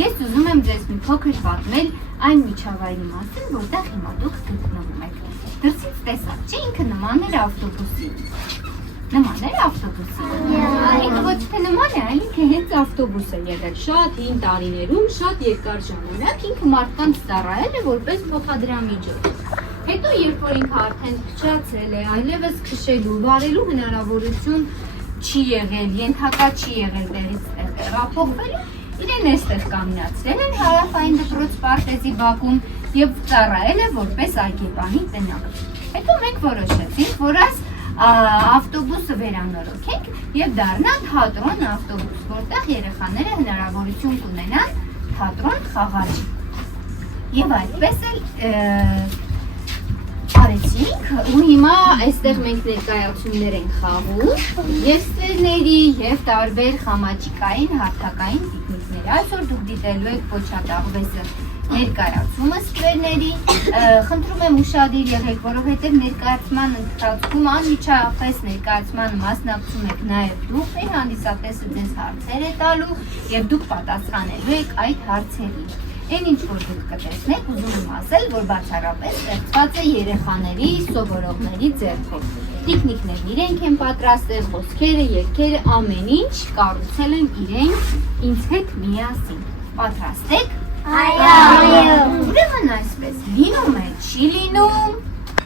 Ես ուզում եմ ձեզ մի փոքր պատմել այն միջավայրի մասին, որտեղ հիմա դուք գտնվում եք։ Դրսից տեսած, չէ, ինքը նման էր ավտոբուսի։ Նման էր ավտոբուսի։ Ինքը ոչ թե նման է, այլ ինքը հենց ավտոբուս է եղել շատ հին տարիներում, շատ երկար ժամանակ ինքը մարդկանց ծառայել է որպես փոխադրամիջոց։ Հետո երբ որ ինքը արդեն փչացել է, այլևս քշելու, վարելու հնարավորություն չի եղել, ենթակա չի եղել տեղից տեղ տեղափոխվելու, իրեն էստեղ կանգնացրել են հարավային դպրոց պարտեզի բակում եւ ծառայել է որպես այգեպանի տնօրեն։ Հետո մենք որոշեցինք, որ այս ավտոբուսը վերանորոգենք եւ դառնա թատրոն ավտոբուս, որտեղ երեխաները հնարավորություն կունենան թատրոն խաղալ։ Եվ այդպես էլ արեցինք ու հիմա այստեղ մենք ներկայացումներ ենք խաղում եւ ստվերների եւ տարբեր խամաճիկային, հարթակային տեխնիկներ։ Այսօր դուք դիտելու եք Պոչատաղվեսը ներկայացումը ստվերների, խնդրում եմ ուշադիր եղեք, որովհետև ներկայացման ընթացքում անմիջապես ներկայացմանը մասնակցում եք նաև դուք, մեր հանդիսատեսը ձեզ հարցեր է տալու եւ դուք պատասխանելու եք այդ հարցերին։ Այն ինչ որ դուք կտեսնեք, ուզում եմ ասել, որ բացառապես ստեղծված է երեխաների, սովորողների ձեռքով։ Տեխնիկներն իրենք են պատրաստել, խոսքերը, երգերը, ամեն ինչ կառուցել են իրենք ինձ հետ միասին։ Պատրաստ եք։ Այո։ Ուրեմն այսպես լինում է, չի լինում։